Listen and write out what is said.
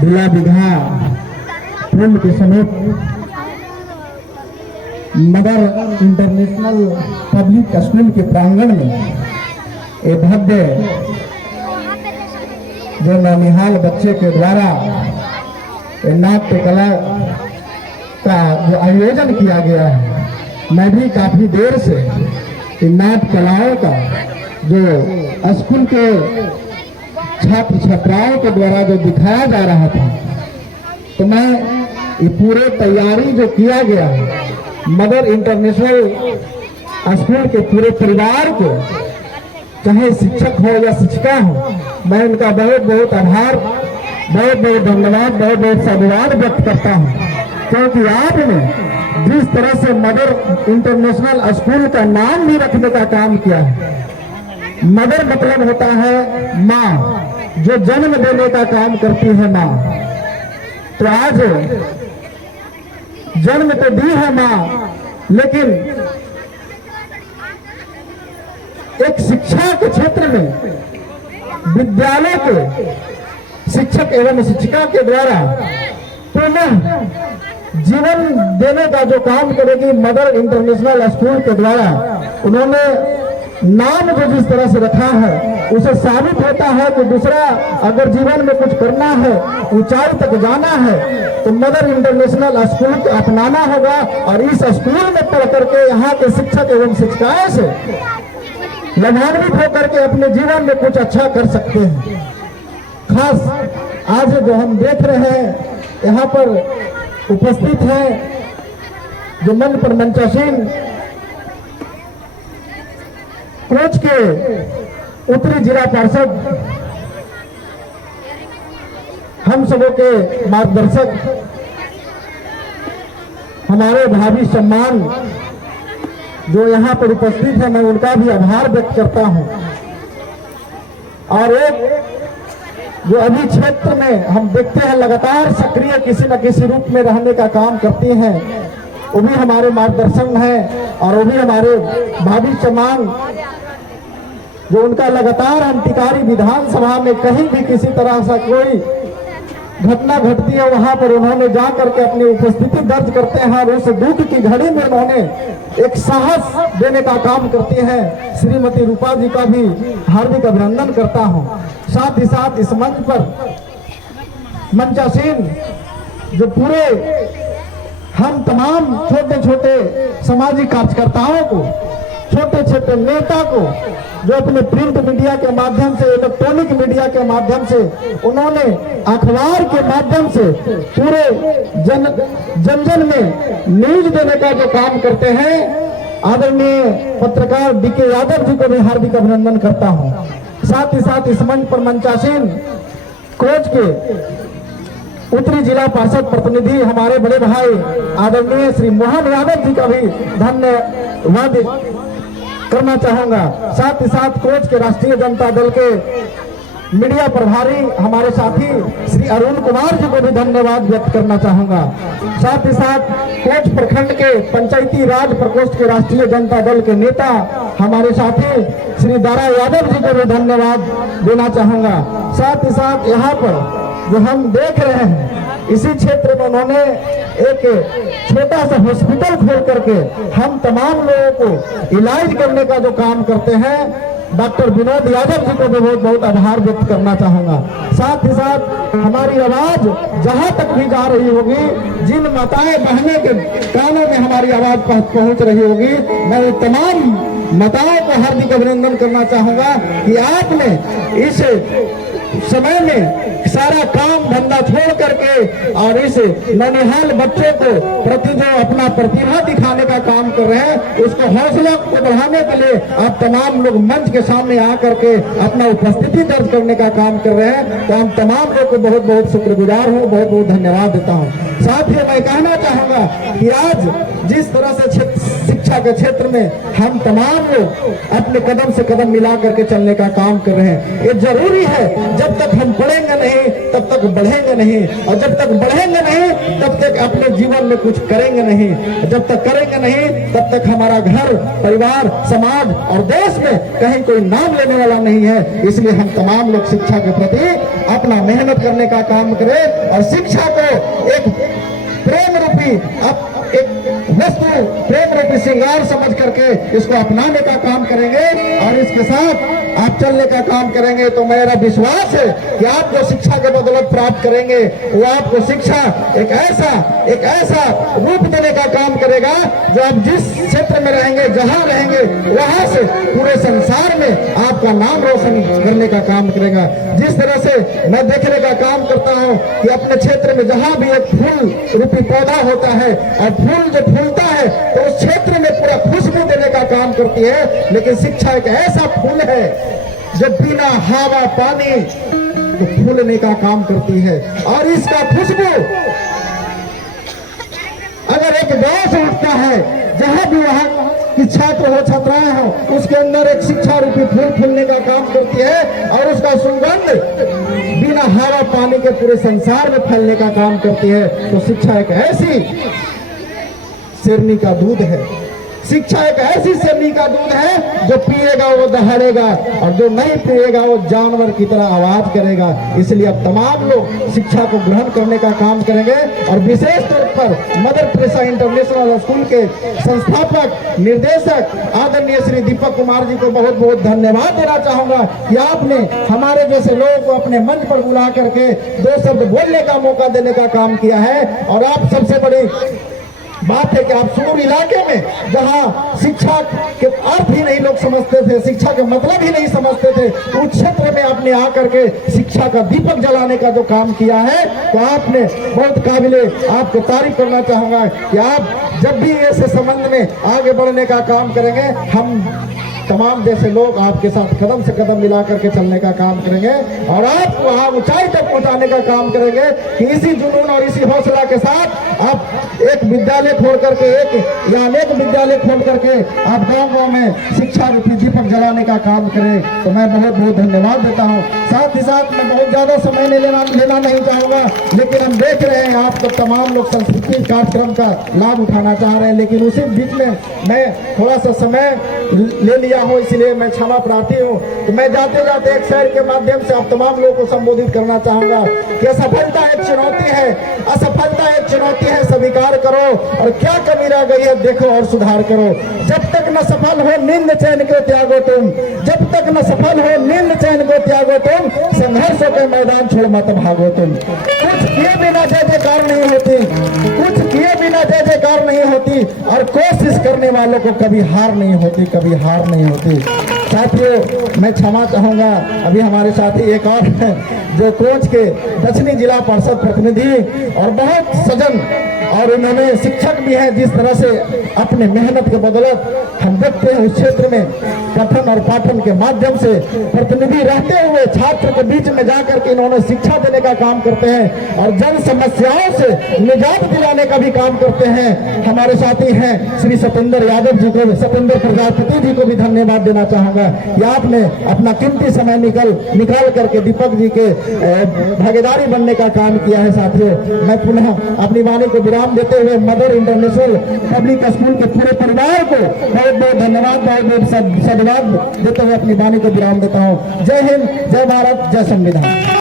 बिला बिघा फील्ड के समीप मदर इंटरनेशनल पब्लिक स्कूल के प्रांगण में एक भव्य जो नौनिहाल बच्चे के द्वारा नाट्य कला का जो आयोजन किया गया है, मैं भी काफी देर से इन नाट्य कलाओं का जो स्कूल के छात्र छात्राओं के द्वारा जो दिखाया जा रहा था, तो मैं ये पूरे तैयारी जो किया गया है मदर इंटरनेशनल स्कूल के पूरे परिवार को, चाहे शिक्षक हो या शिक्षिका हो, मैं उनका बहुत बहुत आभार, बहुत बहुत धन्यवाद, बहुत बहुत साधुवाद व्यक्त करता हूँ, क्योंकि आपने जिस तरह से मदर इंटरनेशनल स्कूल का नाम भी रखने का काम किया है। मदर मतलब होता है माँ, जो जन्म देने का काम करती है माँ। तो आज जन्म तो दी है माँ, लेकिन एक शिक्षा के क्षेत्र में विद्यालय के शिक्षक एवं शिक्षिका के द्वारा पुनः जीवन देने का जो काम करेगी मदर इंटरनेशनल स्कूल के द्वारा, उन्होंने नाम जो जिस तरह से रखा है उसे साबित होता है कि दूसरा अगर जीवन में कुछ करना है, ऊंचाई तक जाना है, तो मदर इंटरनेशनल स्कूल को अपनाना होगा और इस स्कूल में पढ़ करके यहाँ के शिक्षक एवं शिक्षिकाएं से लाभान्वित होकर के अपने जीवन में कुछ अच्छा कर सकते हैं। खास आज जो हम देख रहे हैं यहाँ पर उपस्थित है जो मंच पर मंचासीन कोच के उत्तरी जिला पार्षद, हम सबों के मार्गदर्शक, हमारे भावी सम्मान जो यहाँ पर उपस्थित है, मैं उनका भी आभार व्यक्त करता हूँ। और एक जो अभी क्षेत्र में हम देखते हैं लगातार सक्रिय किसी न किसी रूप में रहने का काम करती हैं, वो भी हमारे मार्गदर्शन है और वो भी हमारे भावी सम्मान, जो उनका लगातार अंतिकारी विधानसभा में कहीं भी किसी तरह से कोई घटना घटती है, वहां पर उन्होंने जा करके अपनी उपस्थिति दर्ज करते हैं और उस दुख की घड़ी में उन्होंने एक साहस देने का काम करती हैं। श्रीमती रूपा जी का भी हार्दिक अभिनंदन करता हूं। साथ ही साथ इस मंच पर मंचासीन जो पूरे हम तमाम छोटे छोटे सामाजिक कार्यकर्ताओं को, छोटे छोटे नेता को, जो अपने प्रिंट मीडिया के माध्यम से, इलेक्ट्रॉनिक मीडिया के माध्यम से, उन्होंने अखबार के माध्यम से पूरे जन जन में न्यूज देने का जो काम करते हैं, आदरणीय पत्रकार डीके यादव जी को भी हार्दिक अभिनंदन करता हूं। साथ ही साथ इस मंच पर मंचासीन कोच के उत्तरी जिला पार्षद प्रतिनिधि हमारे बड़े भाई आदरणीय श्री मोहन यादव जी का भी धन्यवाद करना चाहूंगा। साथ ही साथ कोच के राष्ट्रीय जनता दल के मीडिया प्रभारी हमारे साथी श्री अरुण कुमार जी को भी धन्यवाद व्यक्त करना चाहूंगा। साथ ही साथ कोच प्रखंड के पंचायती राज प्रकोष्ठ के राष्ट्रीय जनता दल के नेता हमारे साथी श्री दारा यादव जी को भी धन्यवाद देना चाहूंगा। साथ ही साथ यहाँ पर जो हम देख रहे हैं, इसी क्षेत्र में उन्होंने एक छोटा सा हॉस्पिटल खोल करके हम तमाम लोगों को इलाज करने का जो काम करते हैं, डॉक्टर विनोद यादव जी को भी बहुत बहुत आभार व्यक्त करना चाहूंगा। साथ ही साथ हमारी आवाज जहां तक भी जा रही होगी, जिन माताएं बहने के कानों में हमारी आवाज पहुंच रही होगी, मैं तमाम माताओं को हार्दिक अभिनंदन करना चाहूंगा कि आपने इस समय में सारा काम धंधा छोड़ करके और इस नौनिहाल बच्चों को प्रति जो अपना प्रतिभा दिखाने का काम कर रहे हैं, उसको हौसला को बढ़ाने के लिए आप तमाम लोग मंच के सामने आकर के अपना उपस्थिति दर्ज करने का काम कर रहे हैं, तो हम तमाम लोग को बहुत बहुत शुक्रगुजार हूँ, बहुत बहुत धन्यवाद देता हूँ। साथ ही मैं कहना चाहूंगा कि आज जिस तरह से शिक्षा के क्षेत्र में हम तमाम लोग अपने कदम से कदम मिला करके चलने का काम कर रहे हैं। ये जरूरी है, जब तक हम बढ़ेंगे नहीं तब तक बढ़ेंगे नहीं, और जब तक बढ़ेंगे नहीं तब तक अपने जीवन में कुछ करेंगे नहीं, जब तक करेंगे नहीं तब तक हमारा घर परिवार समाज और देश में कहीं कोई नाम लेने वाला नहीं है। इसलिए हम तमाम लोग शिक्षा के प्रति अपना मेहनत करने का काम करें और शिक्षा को एक प्रेम रूपी एक वस्तु प्रेम रूपी श्रृंगार समझ करके इसको अपनाने का काम करेंगे और इसके साथ आप चलने का काम करेंगे। तो मेरा विश्वास है कि आप जो शिक्षा के बदौलत प्राप्त करेंगे वो आपको शिक्षा एक ऐसा रूप देने का काम करेगा जो आप जिस क्षेत्र में रहेंगे जहां रहेंगे वहां से पूरे संसार में आपका नाम रोशन करने का काम करेगा। जिस तरह से मैं देखने का काम करता हूं कि अपने क्षेत्र में जहां भी एक फूल रूपी पौधा होता है और फूल जो फूलता है तो उस क्षेत्र में पूरा खुशबू देने का काम करती है, लेकिन शिक्षा एक ऐसा फूल है जो बिना हवा पानी तो फूलने का काम करती है। और इसका खुशबू अगर एक गांव से उठता है, जहां भी वहां कि छात्र हो छात्राएं हो, उसके अंदर एक शिक्षा रूपी फूल फूलने का काम करती है और उसका सुगंध बिना हवा पानी के पूरे संसार में फैलने का काम करती है। तो शिक्षा एक ऐसी शेरनी का दूध है, शिक्षा एक ऐसी शेरनी का दूध है जो पिएगा वो दहाड़ेगा और जो नहीं पिएगा वो जानवर की तरह आवाज करेगा। इसलिए अब तमाम लोग शिक्षा को ग्रहण करने का काम करेंगे और विशेष तौर पर मदर टेरेसा इंटरनेशनल स्कूल के संस्थापक निर्देशक आदरणीय श्री दीपक कुमार जी को बहुत बहुत धन्यवाद देना चाहूंगा कि आपने हमारे जैसे लोगों को अपने मंच पर बुला करके दो शब्द बोलने का मौका देने का काम किया है। और आप सबसे बड़ी बात है कि आप सुदूर इलाके में जहां शिक्षा के अर्थ ही नहीं लोग समझते थे, शिक्षा के मतलब ही नहीं समझते थे, उस क्षेत्र में आपने आकर के शिक्षा का दीपक जलाने का जो काम किया है तो आपने बहुत काबिले आपको तारीफ करना चाहूंगा कि आप जब भी ऐसे संबंध में आगे बढ़ने का काम करेंगे हम तमाम जैसे लोग आपके साथ कदम से कदम मिला करके चलने का काम करेंगे और आप वहां ऊंचाई तक पहुंचाने का काम करेंगे कि इसी जुनून और इसी हौसला के साथ आप एक विद्यालय खोल करके एक या अनेक विद्यालय खोल करके आप गाँव में शिक्षा रूपी दीपक जलाने का काम करें। तो मैं बहुत बहुत धन्यवाद देता हूँ। साथ ही साथ मैं बहुत ज्यादा समय लेना नहीं चाहूंगा, लेकिन हम देख रहे हैं आप तो तमाम लोग संस्कृति कार्यक्रम का लाभ उठाना चाह रहे हैं, लेकिन उसी बीच में मैं थोड़ा सा समय ले लिया हूं, इसलिए मैं क्षमा प्रार्थी हूं। तो मैं जाते जाते एक शेर के माध्यम से आप तमाम लोगों को संबोधित करना चाहूंगा कि असफलता एक चुनौती है, असफलता एक चुनौती है, स्वीकार करो और क्या कमी रह गई है देखो और सुधार करो। जब तक न सफल हो नींद चैन को त्यागो तुम, जब तक न सफल हो नींद चैन को त्यागो तुम, संघर्षों के मैदान छोड़ मत भागो तुम। कुछ किए बिना जय जयकार नहीं होती, कुछ किए बिना जय जयकार नहीं होती और कोशिश करने वालों को कभी हार नहीं होती, कभी हार नहीं होती। साथियों मैं क्षमा चाहूंगा, अभी हमारे साथी एक और है जो कोच के दक्षिणी जिला परिषद प्रतिनिधि और बहुत सजन और उन्होंने शिक्षक भी हैं, जिस तरह से अपने मेहनत के बदौलत हम देखते हैं उस क्षेत्र में पठन और पाठन के माध्यम से प्रतिनिधि रहते हुए छात्र के बीच में जाकर के इन्होंने शिक्षा देने का काम करते हैं और जन समस्याओं से निजात दिलाने का भी काम करते हैं। हमारे साथी हैं श्री सतेंद्र यादव जी को, सतेंद्र प्रजापति जी को भी धन्यवाद देना चाहूंगा कि आपने अपना कीमती समय निकाल करके दीपक जी के भागीदारी बनने का काम किया है। साथियों मैं पुनः अपनी वाणी को विराम देते हुए मदर इंटरनेशनल पब्लिक स्कूल के पूरे परिवार को बहुत बहुत धन्यवाद, बहुत बहुत सदवाद देते हुए अपनी वाणी को विराम देता हूँ। जय हिंद, जय भारत, जय संविधान।